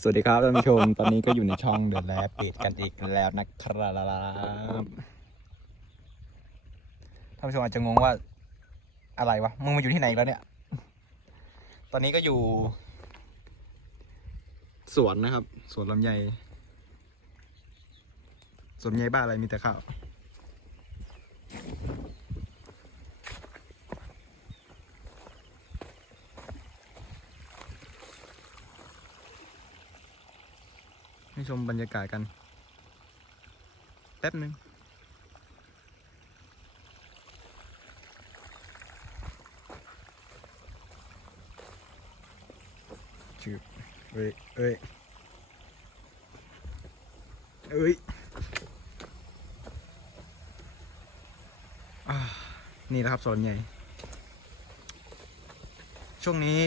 สวัสดีครับท่านผู้ชม ตอนนี้ก็อยู่ในช่องเด e ะแลปิดกันอีกแล้วนะครับท่านผู้ชมอาจจะงงว่า อะไรวะ มึงมาอยู่ที่ไหนอีกแล้วเนี่ย ตอนนี้ก็อยู่ สวนนะครับ สวนลำไยสวนลำไยบ้านอะไรมีแต่ข้าว มบรรยากาศกันแป๊บหนึ่งจืบเอ้ยเอ้ยเอ้ยอ่านี่แหละครับสวนใหญ่ ช่วงนี้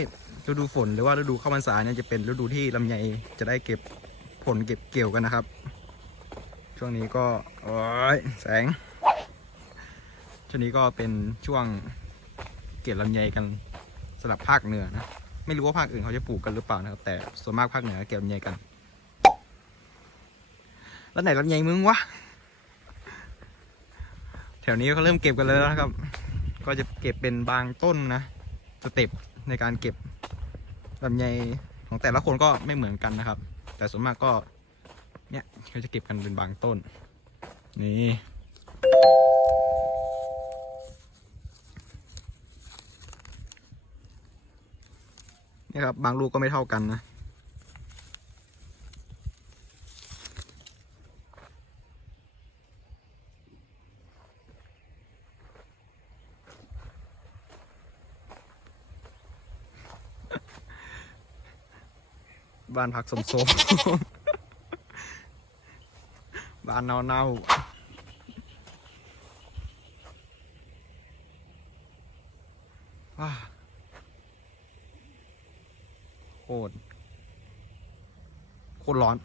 ฤดูฝนหรือว่าฤดูเข้าพรรษาเนี่ยจะเป็นฤดูที่ลำไยจะได้เก็บ ผลเก็บเกี่ยวกันนะครับ ช่วงนี้ก็โอ้ยแสง ช่วงนี้ก็เป็นช่วงเก็บลำไยกันสำหรับภาคเหนือนะ ไม่รู้ว่าภาคอื่นเขาจะปลูกกันหรือเปล่านะครับ แต่ส่วนมากภาคเหนือเก็บลำไยกัน แล้วไหนลำไยมึงวะ แถวนี้เขาเริ่มเก็บกันแล้วนะครับ ก็จะเก็บเป็นบางต้นนะ สเต็ปในการเก็บลำไยของแต่ละคนก็ไม่เหมือนกันนะครับ แต่ส่วนมากก็เนี่ยเขาจะเก็บกันเป็นบางต้น นี่นี่ครับบางลูกก็ไม่เท่ากันนะ บ้านพักสมโซบ้านเน่าเน่าว้าโคตรโคตรร้อน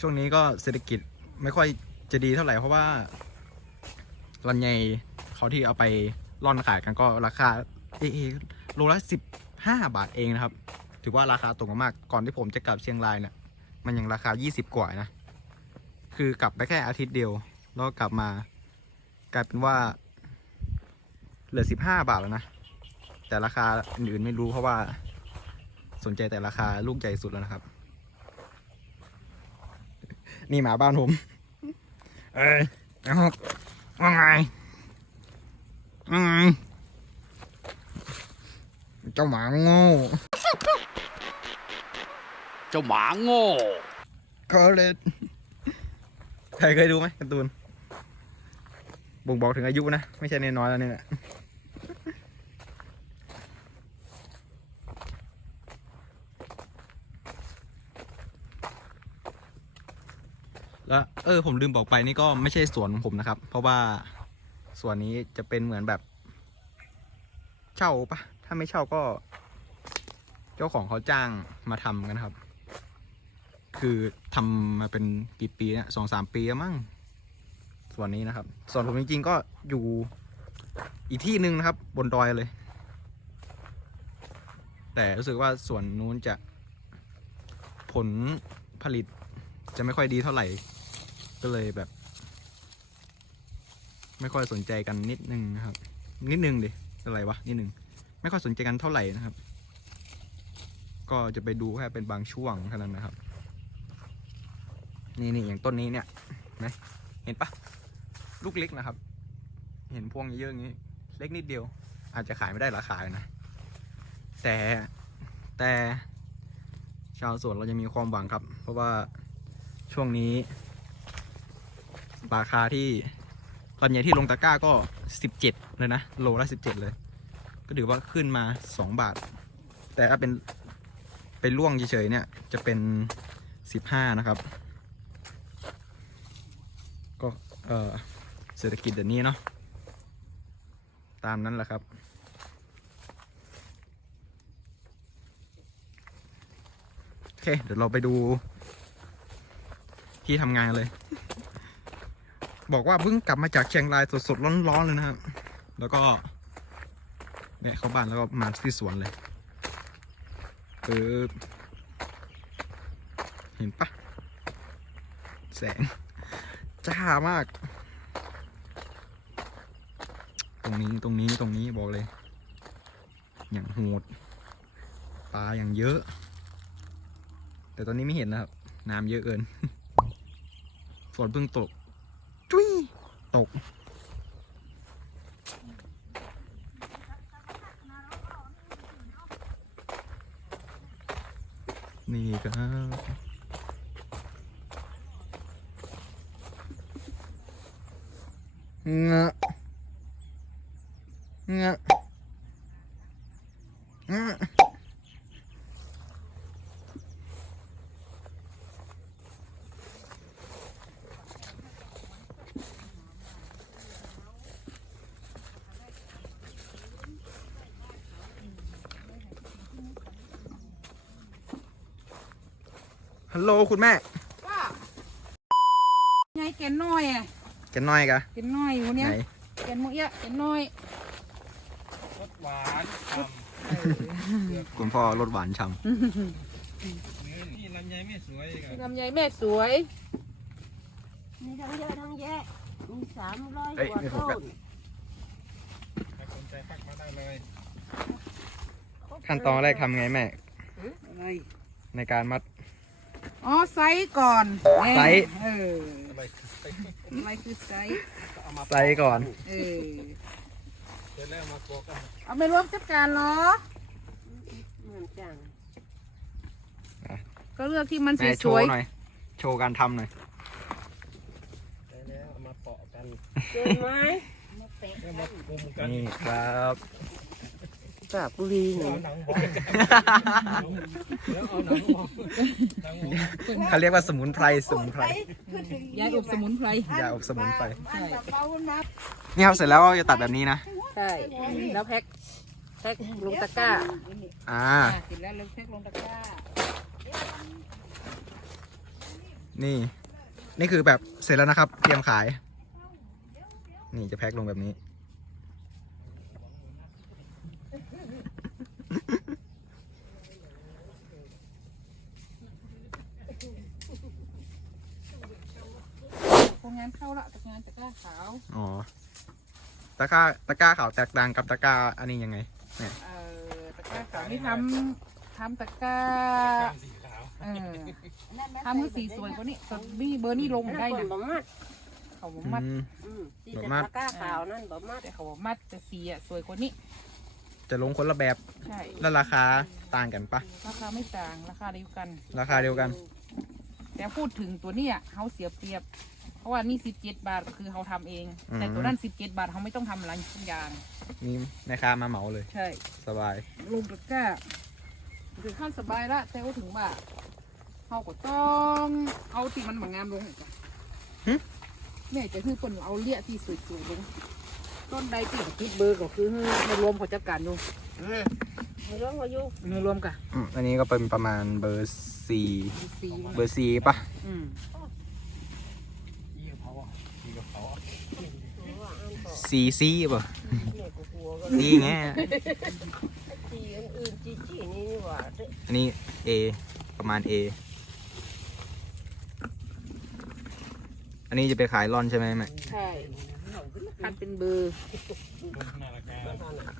ช่วงนี้ก็เศรษฐกิจไม่ค่อยจะดีเท่าไหร่เพราะว่ารันใหญ่เขาที่เอาไปร่อนขายกันก็ราคาเอเอโลละสิบห้าบาทเองนะครับ ถือว่าราคาตกมากก่อนที่ผมจะกลับเชียงรายเนี่ยมันยังราคา 20 กว่านะ คือกลับไปแค่อาทิตย์เดียว แล้วกลับมา กลายเป็นว่า เหลือ 15 บาทแล้วนะ แต่ราคาอื่นๆไม่รู้เพราะว่าสนใจแต่ราคาลูกใหญ่สุดแล้วนะครับ นี่หมาบ้านผม เอ้ยนะครับว่าไงว่าไงเจ้าหมาโง่ เจ้าหมาโง่ คอเลตใครเคยดูไหมการ์ตูน บ่งบอกถึงอายุนะ ไม่ใช่น้อยๆแล้วเนี่ย แล้วเออผมลืมบอกไปนี่ก็ไม่ใช่สวนของผมนะครับ เพราะว่าสวนนี้จะเป็นเหมือนแบบ เช่าปะถ้าไม่เช่าก็ เจ้าของเขาจ้างมาทำกันครับ คือทำมาเป็นกี่ปีเนี่ยสองสามปีแล้วมั้งส่วนนี้นะครับ ส่วนผมจริงๆก็อยู่อีกที่หนึ่งนะครับ บนดอยเลย แต่รู้สึกว่าส่วนนู้นจะผลผลิตจะไม่ค่อยดีเท่าไหร่ ก็เลยแบบ ไม่ค่อยสนใจกันนิดนึงนะครับ นิดนึงดิอะไรวะนิดนึงไม่ค่อยสนใจกันเท่าไหร่นะครับ ก็จะไปดูแค่เป็นบางช่วงเท่านั้นนะครับ นี่นี่อย่างต้นนี้เนี่ยเห็นไหมเห็นปะลูกเล็กนะครับ เห็นพวงเยอะๆอย่างนี้ เล็กนิดเดียว อาจจะขายไม่ได้ราคานะ แต่แต่ชาวสวนเราจะมีความหวังครับ เพราะว่าช่วงนี้ ราคาที่ตอนใหญ่ที่ลงตะกร้าก็สิบเจ็ดเลยนะ โลละสิบเจ็ดเลย ก็ถือว่าขึ้นมาสองบาท แต่ถ้าเป็นเป็นล่วงเฉยๆเนี่ยจะเป็นสิบห้านะครับ เออเศรษฐกิจเดี๋ยวนี้เนาะตามนั้นแหละครับ โอเค เดี๋ยวเราไปดู ที่ทำงานเลย บอกว่าเพิ่งกลับมาจากเชียงรายสดๆร้อนๆเลยนะครับ แล้วก็ เนี่ยเข้าบ้านแล้วก็มาที่สวนเลยปึ๊บเห็นปะแสง จ้ามาก ตรงนี้ตรงนี้ตรงนี้บอกเลย อย่างโหดปลาอย่างเยอะ แต่ตอนนี้ไม่เห็นนะครับ น้ำเยอะเกินฝนเพิ่งตก จุ้ยตก นี่ครับ เงะเงะเงะฮัลโหลคุณแม่ ไงแกน้อยอะ แกน้อยกะแกนน้อยอยู่เนี่ยไหนแกนมุยะแกนน้อยรสหวานฉ่คุณพ่อรสหวานช่ำนี่ลำไยไม่สวยอีกอะลำไยแม่สวยมีทั้งเยอะทั้งแยะมีสามร้อยเอ้ยกว่าไม่โฟต้กัสนใครสนใจพักมาได้เลยำขั้นตอนแรกทำไงแม่อะไรในการมัด อ๋อไซส์ก่อนไซส์เอออะ ไรคือไปอะไรคือไซส์เอามาใส่ก่อน เออเสร็จแล้วเอามาโปะกันเอาไม่รวมจัดการเหรอเหมือนจังก็เลือกที่มันแม่โชสวว์ยหน่อย โชว์การทำหน่อยใส่แล้วเอามาเปาะกันเจอไหมมาเตะแล้วมาคุมกันนี่ครับ กาบบุรีหเอานูหนังบอกแล้วเอาหนังออกหนังออกเขาเรียกว่าสมุนไพรสมุนไพรๆยาอบสมุนไพร ยาอบสมุนไพรใช่นี่ครับเสร็จแล้วก็จะตัดแบบนี้นะ ใช่ แล้วแพ็คแพ็คลงตะกร้าอ่า อะเสร็จแล้วเราแพ็คลงตะกร้า นี่ นี่คือแบบเสร็จแล้วนะครับ เตรียมขาย นี่จะแพ็คลงแบบนี้ โรงงานเข้าละตะงานตะกร้าขาว อ๋อ ตะกร้าตะกร้าขาวแตกต่างกับตะกร้าอันนี้ยังไง เอ่อตะกร้าขาวนี่ทำทำตะกร้าข้างสีขาวเออทำมือสีสวยกว่านี้ก็มีเบอร์นี่ลงได้ได้นะบ่มัดเขาบอกมัด อืม อืมที่บ่จะมัด ตะกร้าขาวนั่นบ่มัดแต่เขาบอกมัดแต่สีอะสวยกว่านี้ จะลงคนละแบบ ใช่แล้วราคาต่างกันปะ ราคาไม่ต่างราคาเดียวกัน ราคาเดียวกัน แต่พูดถึงตัวเนี้ยเขาเสียเปรียบ เพราะว่านี่สิบเจ็ดบาทก็คือเขาทำเอง อืม แต่ตัวนั้นสิบเจ็ดบาทเขาไม่ต้องทำอะไรทุกอย่าง นี่แม่ค้ามาเหมาเลย ใช่สบาย ลงตะกร้าถึงขั้นสบายละแต่ว่าถึงว่าเขาก็ต้องเอาที่มันบางงามลงอีกอะหึ แม่จะคือคนเอาเลี่ยที่สวยๆลงต้นใดที่เขาคิดเบอร์ก็คือในรวมเขาจัดการอยู่ไม่ร้องว่าอยู่ในรวมกันอืมอันนี้ก็เป็นประมาณเบอร์สี่สีมันเบอร์สี่ปะอืม ยี่กับเขาอะยี่กับเขาอะ สี่ซีปะเนี่ยกูกลัวก็ซีไงจีอื่นๆจีจีนี่นี่หว่าอันนี้ A ประมาณ A อันนี้จะไปขายร่อนใช่ไหมแม่ใช่คัดเป็นเบอร์น่ารักอะ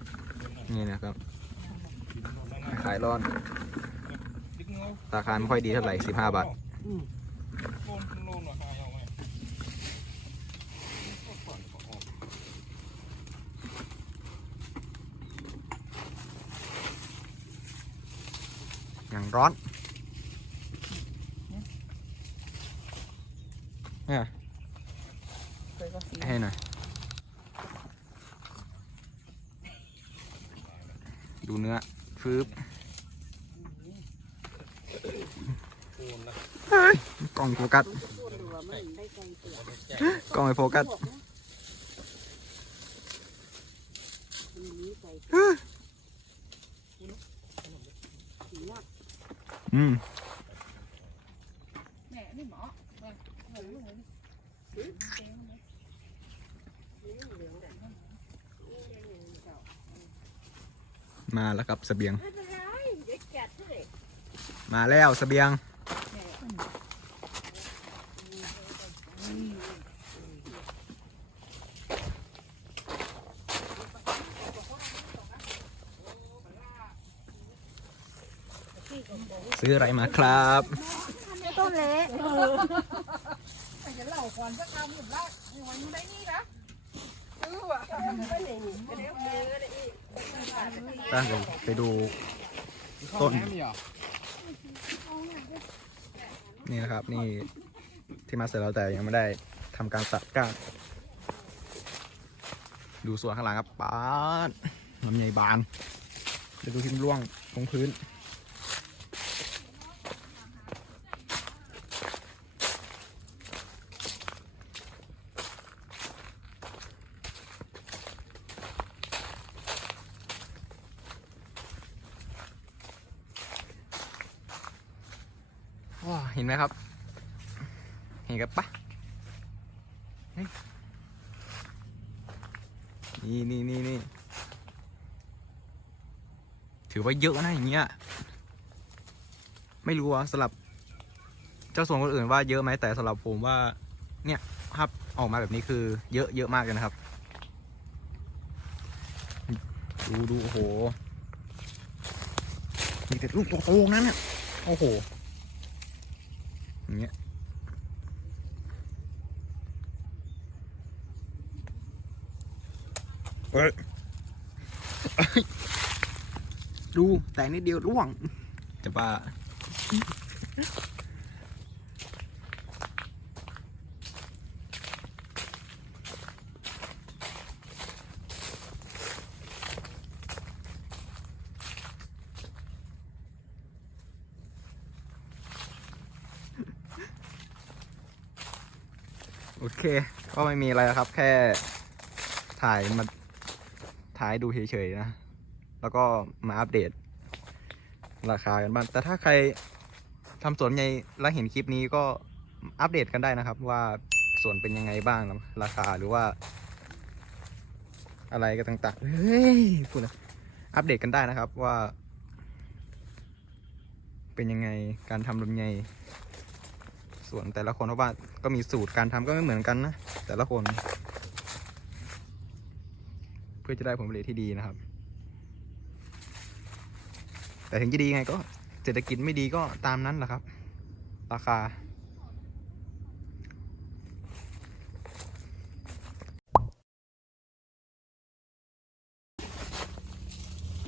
นี่นะครับ ขายร่อนบิ๊กโง่ราคาไม่ค่อยดีเท่าไหร่สิบห้าบาทโลนโลนราคาเราไง อย่าง ร้อนเนี่ยเคยก็สีให้หน่อย ดูเนื้อฟืบโคนละกล้องโฟกัสพูดดูว่ามันได้ใจเสือกล้องไม่โฟกัส มันมีใจเสื ออืมแม่นี่หมอแม่แม่ลูกนี่เมาแล้วครับเสบียงไม่เป็นไรเดี๋ยวจัดให้มาแล้วเสบียง ซื้ออะไรมาครับไม่ต้นเละแต่จะเล่าก่อนสักคำหนึ่งละในวันนี้ได้นี่นะตั้งไปดูต้น นี่นะครับนี่ที่มาเสร็จแล้วแต่ยังไม่ได้ทำการตัดก้านดูส่วนข้างหลังครับป้าดลำไยบานเดี๋ยวดูทิ้มนร่วงตรงพื้น เห็นไหมครับ เห็นกันปะนี่นี่นี่นี่ถือว่าเยอะนะอย่างเงี้ย ไม่รู้ว่าสำหรับ เจ้าสวนคนอื่นว่าเยอะไหมแต่สำหรับผมว่า เนี่ยครับออกมาแบบนี้คือเยอะเยอะมากเลยนะครับ ดูดูโอ้โหมีแต่ลูกตัวโตๆนั้นเนี่ยโอ้โห เงี้ยเอ้ยเอ้ยดูแต่นิดเดียวร่วง จะบ้า โอเค ก็ไม่มีอะไรครับ แค่ถ่ายมาถ่ายดูเฉยๆนะ แล้วก็มาอัปเดต ราคากันบ้าง แต่ถ้าใครทำสวนใหญ่แล้วเห็นคลิปนี้ก็อัปเดตกันได้นะครับ ว่าสวนเป็นยังไงบ้างราคาหรือว่า อะไรกันต่างๆ เฮ้ยพูดเลยอัปเดตกันได้นะครับว่า เป็นยังไงการทำลำไย ส่วนแต่ละคนเพราะว่าก็มีสูตรการทำก็ไม่เหมือนกันนะแต่ละคน เพื่อจะได้ผลผลิตที่ดีนะครับ แต่ถึงจะดีไงก็เศรษฐกิจไม่ดีก็ตามนั้นแหละครับ ราคา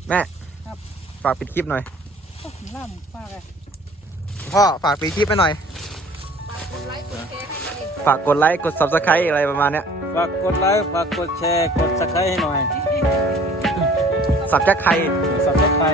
แม่ครับฝากปิดคลิปหน่อยโอ้ล่ำป้าแกพ่อฝากปิดคลิปไปหน่อย ฝากกดไลค์กด subscribe อะไรประมาณเนี้ยฝากกดไลค์ฝากกดแชร์กดสักไครให้หน่อยสับจักใครสับสไคร